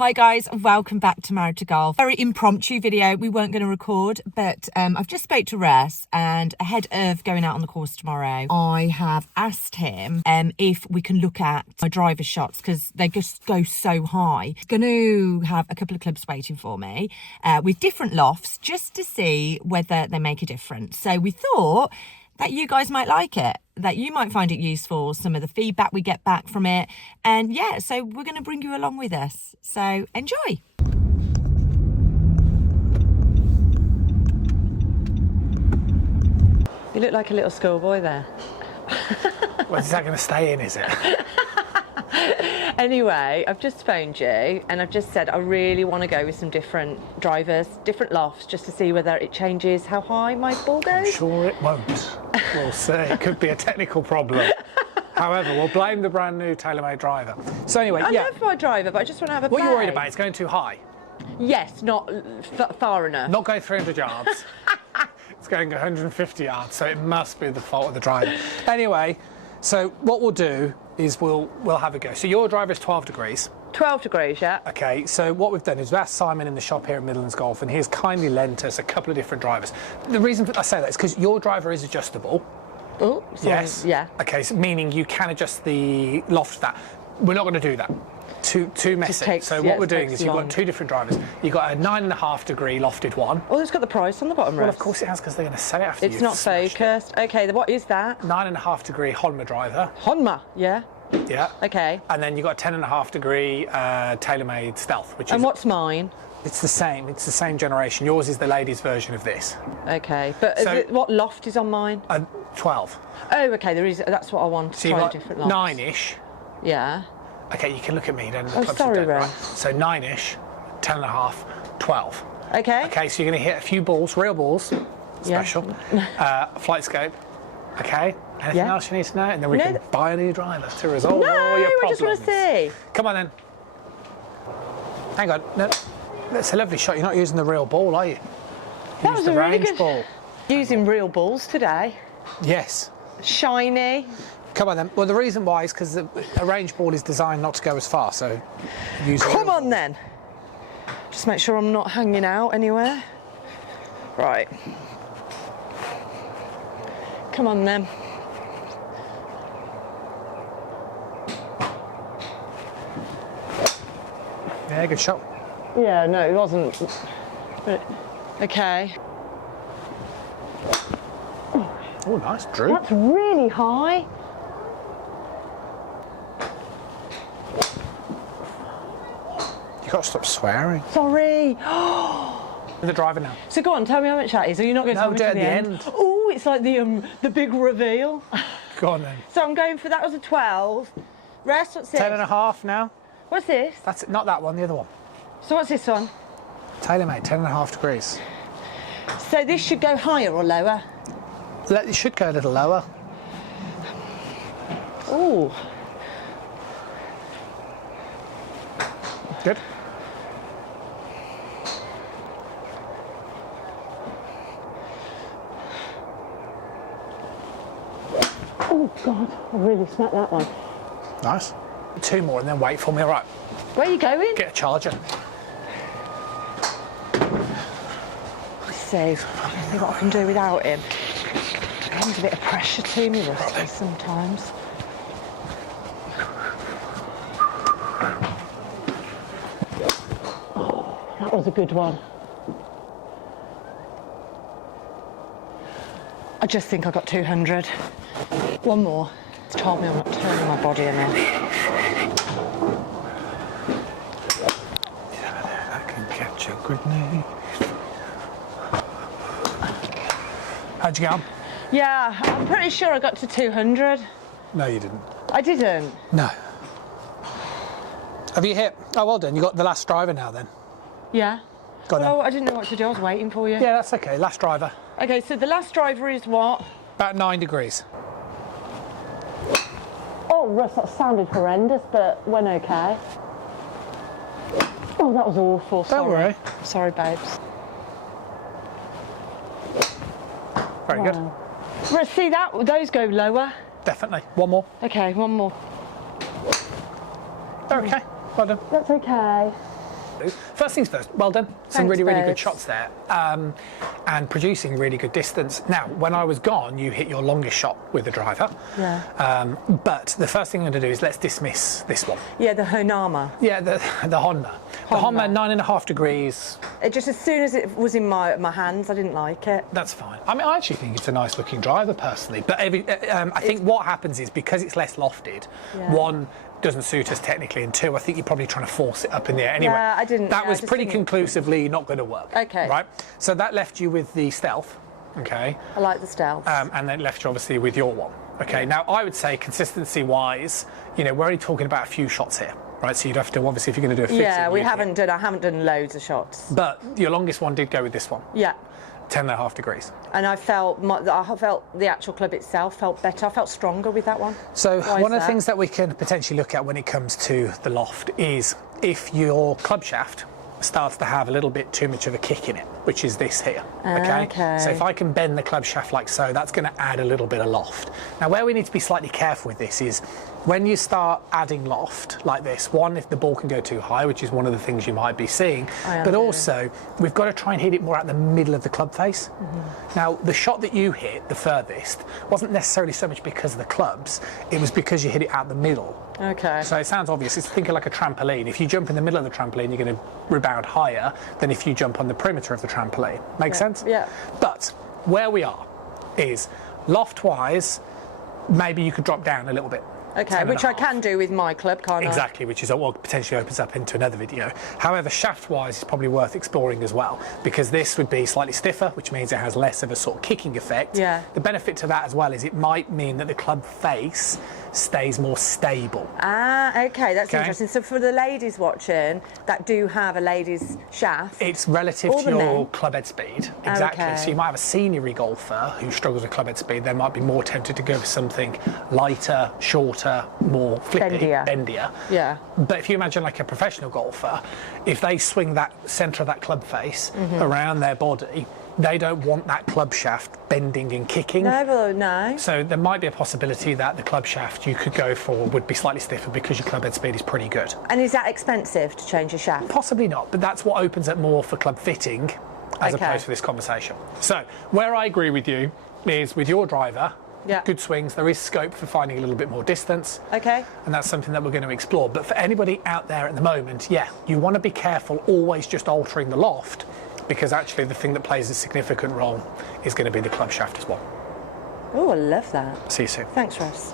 Hi guys, welcome back to Married to Golf. Very impromptu video we weren't going to record, but I've just spoke to Russ, and ahead of going out on the course tomorrow, I have asked him if we can look at my driver shots because they just go so high. He's going to have a couple of clubs waiting for me with different lofts just to see whether they make a difference. So we thought that you guys might like it, that you might find it useful, some of the feedback we get back from it. And yeah, so we're going to bring you along with us. So enjoy. You look like a little schoolboy there. Well, is that going to stay in, is it? Anyway, I've just phoned you and I've just said I really want to go with some different drivers, different lofts, just to see whether it changes how high my ball goes. I'm sure it won't. We'll see. It could be a technical problem. However, we'll blame the brand new TaylorMade driver. So anyway, I love my driver, but I just want to have a What play. you're worried about is going too high. Yes, not far enough. Not going 300 yards. It's going 150 yards, so it must be the fault of the driver. Anyway, so what we'll do is we'll have a go. So your driver is 12 degrees. 12 degrees, yeah. Okay, so what we've done is we've asked Simon in the shop here at Midlands Golf, and he's kindly lent us a couple of different drivers. The reason I say that is because your driver is adjustable. Oh, sorry. Yes. Yeah. Okay, so meaning you can adjust the loft to that. We're not going to do that. Too messy. So what we're doing is you've got two different drivers. You've got a 9.5 degree lofted one. Oh, it's got the price on the bottom, Well, of course it has, because they're going to sell it after it's not focused. Okay, what is that? 9.5 degree Honma driver. Honma, yeah. Yeah. Okay. And then you've got a 10.5 degree TaylorMade Stealth, which is... And what's mine? It's the same. It's the same generation. Yours is the ladies' version of this. Okay, but So, what loft is on mine? 12. Oh, okay. That's what I want. So you've try got different lofts. 9-ish. Yeah. Okay, you can look at me then. Oh, sorry, Ray. Right? So 9-ish, 10.5, 12. Okay. Okay, so you're going to hit a few balls, real balls, special, flight scope. Okay. Anything else you need to know? And then we can buy a new driver to resolve all your problems. I just want to see. Come on then. Hang on. No, that's a lovely shot. You're not using the real ball, are you? That was a really range good ball. Using real balls today. Yes. Shiny. Come on then. Well, the reason why is because a range ball is designed not to go as far, so use Come on then. Just make sure I'm not hanging out anywhere. Right. Come on then. Yeah, good shot. Yeah, no, it wasn't. But, okay. Oh, nice, Drew. That's really high. You've got to stop swearing. Sorry. The driver now. So go on, tell me how much that is. Are you not going to tell me do it at at the end. Oh, it's like the big reveal. Go on then. So I'm going for, that was a 12. Rest, what's this? 10.5 now. What's this? That's it, not that one, the other one. So what's this one? TaylorMade, 10.5 degrees. So this should go higher or lower? It should go a little lower. Ooh. Good. Oh God, I really smacked that one. Nice. 2 more and then wait for me, all right? Where are you going? Get a charger. Let's see what I can do without him. He adds a bit of pressure to me, Rusty, sometimes. Oh, that was a good one. I just think I got 200. One more. It's told me I'm not turning my body enough. Yeah, I can catch a grenade. How'd you get on? Yeah, I'm pretty sure I got to 200. No, you didn't. I didn't. No. Have you hit? Oh, well done. You got the last driver now then. Yeah. Go on Oh, I didn't know what to do. I was waiting for you. Yeah, that's okay. Last driver. Okay, so the last driver is what? About 9 degrees. Oh, Russ, that sounded horrendous, but went okay. Oh, that was awful. Sorry. Don't worry. Sorry, babes. Very good. Russ, see that? Those go lower. Definitely. One more. Okay, one more. Okay. Well done. That's okay. First things first, well done. Some Thanks, really, really good babes. shots there. And producing really good distance. Now, when I was gone, you hit your longest shot with the driver. Yeah. But the first thing I'm going to do is let's dismiss this one. Yeah, the Honma. Yeah, the Honma. The Honma, 9.5 degrees. It just, as soon as it was in my hands, I didn't like it. That's fine. I mean, I actually think it's a nice looking driver personally. But I think what happens is because it's less lofted, Yeah. one, doesn't suit us technically, and two, I think you're probably trying to force it up in the air. Anyway, Yeah, I didn't- that yeah, I was just pretty didn't- conclusively not going to work. Okay. Right? So that left you with the Stealth, okay? I like the stealth. And then left you obviously with your one. Okay, now I would say consistency-wise, you know, we're only talking about a few shots here, right? So you'd have to, obviously, if you're going to do a fitting... Yeah, you'd I haven't done loads of shots. But your longest one did go with this one, Yeah. 10.5 degrees. And I felt the actual club itself felt better. I felt stronger with that one. So Why is one of the that? things that we can potentially look at when it comes to the loft is if your club shaft starts to have a little bit too much of a kick in it, which is this here, okay? Okay. So if I can bend the club shaft like so, that's going to add a little bit of loft. Now, where we need to be slightly careful with this is when you start adding loft like this, one, if the ball can go too high, which is one of the things you might be seeing, but also we've got to try and hit it more at the middle of the club face. Now, the shot that you hit the furthest wasn't necessarily so much because of the clubs, it was because you hit it out the middle. Okay. So it sounds obvious. It's thinking like a trampoline. If you jump in the middle of the trampoline, you're going to rebound higher than if you jump on the perimeter of the trampoline. Make sense? Yeah. But where we are is loft-wise, maybe you could drop down a little bit. Okay, 10 and which a I half. can do with my club, can't I? Exactly, which is what potentially opens up into another video. However, shaft-wise, it's probably worth exploring as well, because this would be slightly stiffer, which means it has less of a sort of kicking effect. Yeah. The benefit to that as well is it might mean that the club face stays more stable. Ah, okay, that's Okay. interesting. So for the ladies watching that do have a ladies shaft, It's relative All to the your men? club head speed. Exactly. Okay. So you might have a seniory golfer who struggles with club head speed. They might be more tempted to go for something lighter, shorter, more flippy, bendier. Yeah. But if you imagine like a professional golfer, if they swing that centre of that club face around their body, they don't want that club shaft bending and kicking. no. So there might be a possibility that the club shaft you could go for would be slightly stiffer because your club head speed is pretty good. And is that expensive to change a shaft? Possibly not, but that's what opens up more for club fitting as Okay. opposed to this conversation. So where I agree with you is with your driver, Yeah. good swings, there is scope for finding a little bit more distance. Okay. And that's something that we're going to explore. But for anybody out there at the moment, yeah, you want to be careful always just altering the loft, because actually the thing that plays a significant role is going to be the club shaft as well. Oh, I love that. See you soon. Thanks, Russ.